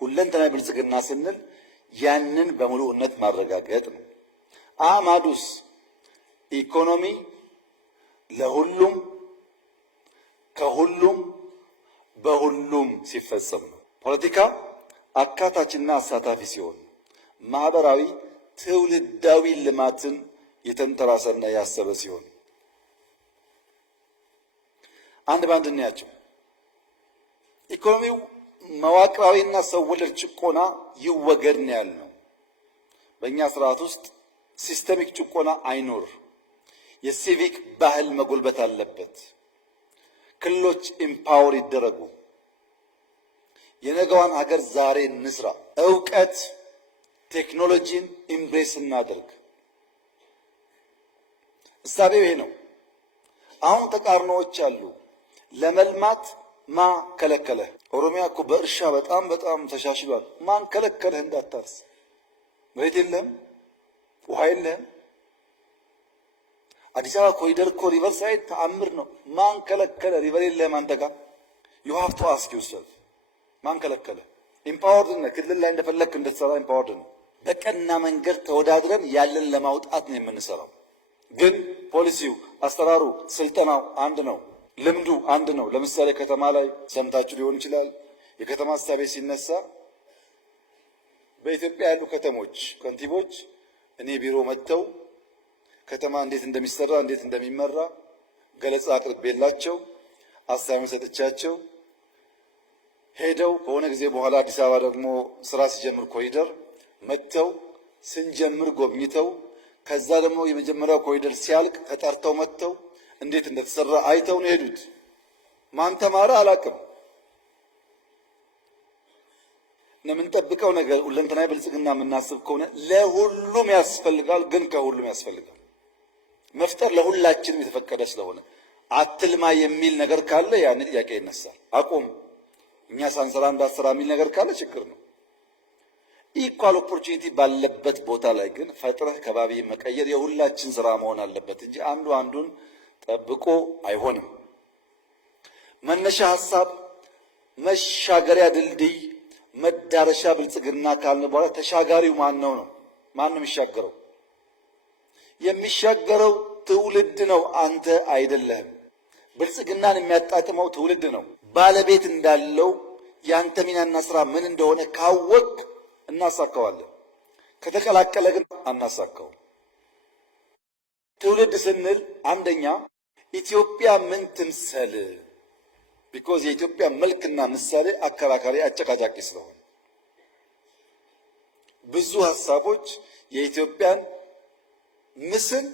ሁለንተናዊ ብልጽግና ስንል ያንን በሙሉነት ማረጋገጥ ነው። አማዱስ ኢኮኖሚ ለሁሉም ከሁሉም በሁሉም ሲፈጸም ነው። ፖለቲካ አካታችና አሳታፊ ሲሆን ማህበራዊ ትውልዳዊ ልማትን የተንተራሰና ያሰበ ሲሆን አንድ ባንድ እናያቸው። ኢኮኖሚው መዋቅራዊና ሰው ወለድ ጭቆና ይወገድ ነው ያልነው። በእኛ ስርዓት ውስጥ ሲስተሚክ ጭቆና አይኖር። የሲቪክ ባህል መጎልበት አለበት። ክልሎች ኢምፓወር ይደረጉ። የነገዋን ሀገር ዛሬ እንስራ። እውቀት ቴክኖሎጂን ኢምብሬስ እናድርግ። እሳቤው ይሄ ነው። አሁን ተቃርኖዎች አሉ። ለመልማት ማ ከለከለህ? ኦሮሚያ እኮ በእርሻ በጣም ተሻሽሏል። ማን ከለከለህ እንዳታርስ? መሬት የለም፣ ውሃ የለም። አዲስ አበባ ኮሪደር እኮ ሪቨር ሳይድ ተአምር ነው። ማን ከለከለ? ሪቨር የለም አንተ ጋር። you have to ask yourself ማን ከለከለ? ኢምፓወርድ ነህ። ክልል ላይ እንደፈለክ እንድትሰራ ኢምፓወርድ ነው። በቀና መንገድ ተወዳድረን ያለን ለማውጣት ነው የምንሰራው። ግን ፖሊሲው፣ አሰራሩ፣ ስልጠናው አንድ ነው። ልምዱ አንድ ነው። ለምሳሌ ከተማ ላይ ሰምታችሁ ሊሆን ይችላል። የከተማ ሀሳቤ ሲነሳ በኢትዮጵያ ያሉ ከተሞች ከንቲቦች እኔ ቢሮ መጥተው ከተማ እንዴት እንደሚሰራ እንዴት እንደሚመራ ገለጻ አቅርቤላቸው አሳይመንት ሰጥቻቸው ሄደው ከሆነ ጊዜ በኋላ አዲስ አበባ ደግሞ ስራ ሲጀምር ኮሪደር መጥተው ስንጀምር ጎብኝተው ከዛ ደግሞ የመጀመሪያው ኮሪደር ሲያልቅ ተጠርተው መጥተው እንዴት እንደተሰራ አይተው ነው ሄዱት። ማን ተማረ አላቅም። የምንጠብቀው ነገር ሁለንተናዊ ብልጽግና የምናስብ ከሆነ ለሁሉም ያስፈልጋል፣ ግን ከሁሉም ያስፈልጋል። መፍጠር ለሁላችንም የተፈቀደ ስለሆነ አትልማ የሚል ነገር ካለ ያን ጥያቄ ይነሳል። አቁም እኛ ሳንሰራ እንዳሰራ የሚል ነገር ካለ ችግር ነው። ኢኳል ኦፖርቹኒቲ ባለበት ቦታ ላይ ግን ፈጥረህ ከባቢ መቀየር የሁላችን ስራ መሆን አለበት እንጂ አንዱ አንዱን ጠብቆ አይሆንም። መነሻ ሐሳብ፣ መሻገሪያ ድልድይ፣ መዳረሻ ብልጽግና ካልን በኋላ ተሻጋሪው ማን ነው? ማን ነው የሚሻገረው? የሚሻገረው ትውልድ ነው። አንተ አይደለህም። ብልጽግናን የሚያጣጥመው ትውልድ ነው። ባለቤት እንዳለው ያንተ ሚናና ስራ ምን እንደሆነ ካወቅ እናሳካዋለን። ከተቀላቀለ ግን አናሳካው። ትውልድ ስንል አንደኛ ኢትዮጵያ ምን ትምሰል? ቢኮዝ የኢትዮጵያ መልክና ምሳሌ አከራካሪ አጨቃጫቂ ስለሆነ ብዙ ሐሳቦች የኢትዮጵያን ምስል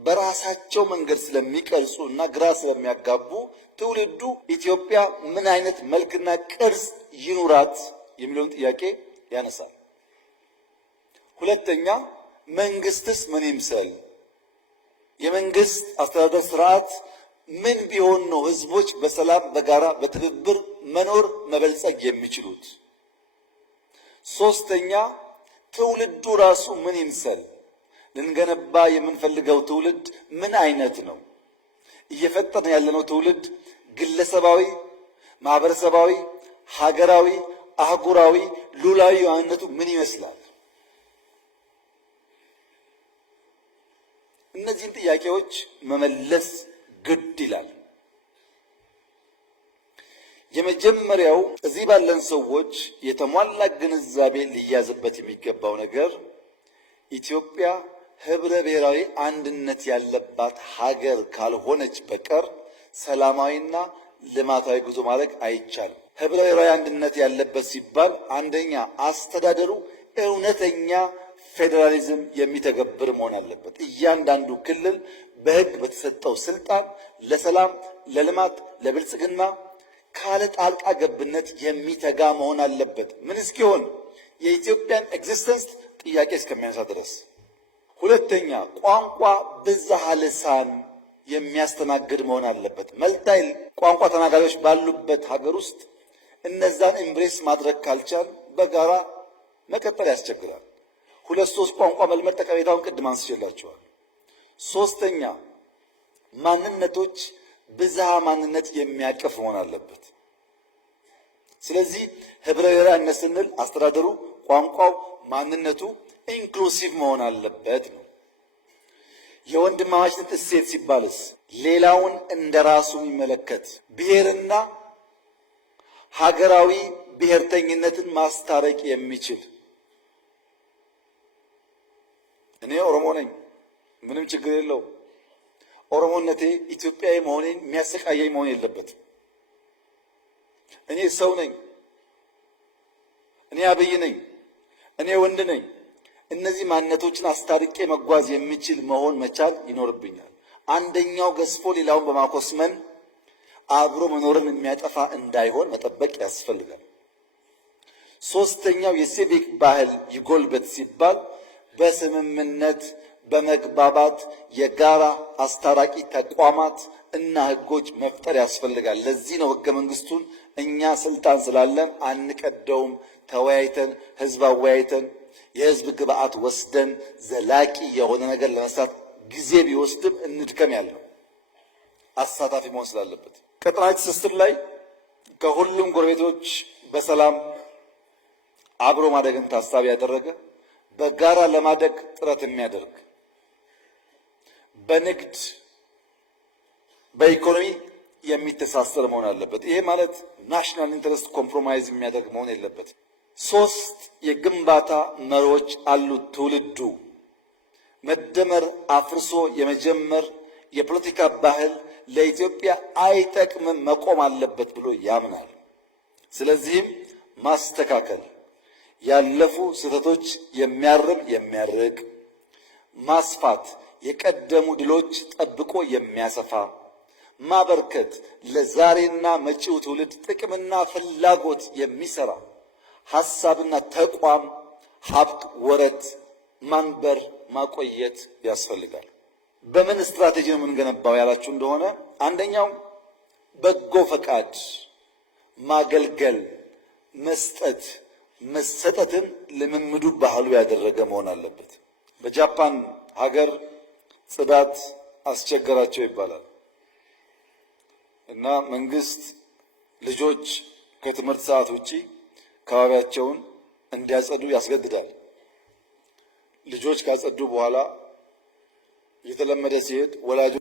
በራሳቸው መንገድ ስለሚቀርጹ እና ግራ ስለሚያጋቡ ትውልዱ ኢትዮጵያ ምን አይነት መልክና ቅርጽ ይኑራት የሚለውን ጥያቄ ያነሳል። ሁለተኛ መንግስትስ ምን ይምሰል? የመንግስት አስተዳደር ስርዓት ምን ቢሆን ነው ህዝቦች በሰላም በጋራ በትብብር መኖር መበልጸግ የሚችሉት? ሶስተኛ ትውልዱ ራሱ ምን ይምሰል? ልንገነባ የምንፈልገው ትውልድ ምን አይነት ነው? እየፈጠርን ያለነው ትውልድ ግለሰባዊ፣ ማህበረሰባዊ፣ ሀገራዊ፣ አህጉራዊ፣ ሉላዊ ማንነቱ ምን ይመስላል? እነዚህን ጥያቄዎች መመለስ ግድ ይላል። የመጀመሪያው እዚህ ባለን ሰዎች የተሟላ ግንዛቤ ሊያዝበት የሚገባው ነገር ኢትዮጵያ ህብረ ብሔራዊ አንድነት ያለባት ሀገር ካልሆነች በቀር ሰላማዊና ልማታዊ ጉዞ ማድረግ አይቻልም። ህብረ ብሔራዊ አንድነት ያለበት ሲባል አንደኛ አስተዳደሩ እውነተኛ ፌዴራሊዝም የሚተገብር መሆን አለበት። እያንዳንዱ ክልል በህግ በተሰጠው ስልጣን ለሰላም፣ ለልማት፣ ለብልጽግና ካለ ጣልቃ ገብነት የሚተጋ መሆን አለበት። ምን እስኪሆን የኢትዮጵያን ኤግዚስተንስ ጥያቄ እስከሚያነሳ ድረስ። ሁለተኛ ቋንቋ ብዝሃ ልሳን የሚያስተናግድ መሆን አለበት። መልታይ ቋንቋ ተናጋሪዎች ባሉበት ሀገር ውስጥ እነዛን ኤምብሬስ ማድረግ ካልቻል በጋራ መቀጠል ያስቸግራል። ሁለት ሶስት ቋንቋ መልመድ ጠቀሜታውን ቅድም አንስቼላችኋል። ሶስተኛ ማንነቶች ብዝሃ ማንነት የሚያቅፍ መሆን አለበት። ስለዚህ ህብረ ብሔራዊነት ስንል አስተዳደሩ፣ ቋንቋው፣ ማንነቱ ኢንክሉሲቭ መሆን አለበት ነው። የወንድማማችነት እሴት ሲባልስ ሌላውን እንደራሱ የሚመለከት ብሔርና ሀገራዊ ብሔርተኝነትን ማስታረቅ የሚችል እኔ ኦሮሞ ነኝ፣ ምንም ችግር የለው። ኦሮሞነቴ ኢትዮጵያዊ መሆኔን የሚያሰቃየኝ መሆን የለበትም። እኔ ሰው ነኝ፣ እኔ አብይ ነኝ፣ እኔ ወንድ ነኝ። እነዚህ ማንነቶችን አስታርቄ መጓዝ የሚችል መሆን መቻል ይኖርብኛል። አንደኛው ገዝፎ ሌላውን በማኮስመን አብሮ መኖርን የሚያጠፋ እንዳይሆን መጠበቅ ያስፈልጋል። ሶስተኛው የሲቪክ ባህል ይጎልበት ሲባል በስምምነት በመግባባት የጋራ አስታራቂ ተቋማት እና ህጎች መፍጠር ያስፈልጋል። ለዚህ ነው ህገ መንግስቱን እኛ ስልጣን ስላለን አንቀደውም፣ ተወያይተን ህዝብ አወያይተን የህዝብ ግብአት ወስደን ዘላቂ የሆነ ነገር ለመስራት ጊዜ ቢወስድም እንድከም ያለው አሳታፊ መሆን ስላለበት ቀጠናዊ ትስስር ላይ ከሁሉም ጎረቤቶች በሰላም አብሮ ማደግን ታሳቢ ያደረገ በጋራ ለማደግ ጥረት የሚያደርግ በንግድ በኢኮኖሚ የሚተሳሰር መሆን አለበት። ይሄ ማለት ናሽናል ኢንተረስት ኮምፕሮማይዝ የሚያደርግ መሆን የለበት። ሶስት የግንባታ መሪዎች አሉት ትውልዱ። መደመር አፍርሶ የመጀመር የፖለቲካ ባህል ለኢትዮጵያ አይጠቅምም፣ መቆም አለበት ብሎ ያምናል። ስለዚህም ማስተካከል፣ ያለፉ ስህተቶች የሚያርም የሚያርቅ፣ ማስፋት፣ የቀደሙ ድሎች ጠብቆ የሚያሰፋ፣ ማበርከት፣ ለዛሬና መጪው ትውልድ ጥቅምና ፍላጎት የሚሰራ ሐሳብና ተቋም፣ ሀብት፣ ወረት ማንበር ማቆየት ያስፈልጋል። በምን ስትራቴጂ ነው የምንገነባው ያላችሁ እንደሆነ አንደኛው በጎ ፈቃድ፣ ማገልገል፣ መስጠት፣ መሰጠትን ልምምዱ ባህሉ ያደረገ መሆን አለበት። በጃፓን ሀገር ጽዳት አስቸገራቸው ይባላል እና መንግስት ልጆች ከትምህርት ሰዓት ውጪ አካባቢያቸውን እንዲያጸዱ ያስገድዳል። ልጆች ካጸዱ በኋላ የተለመደ ሲሄድ ወላጆች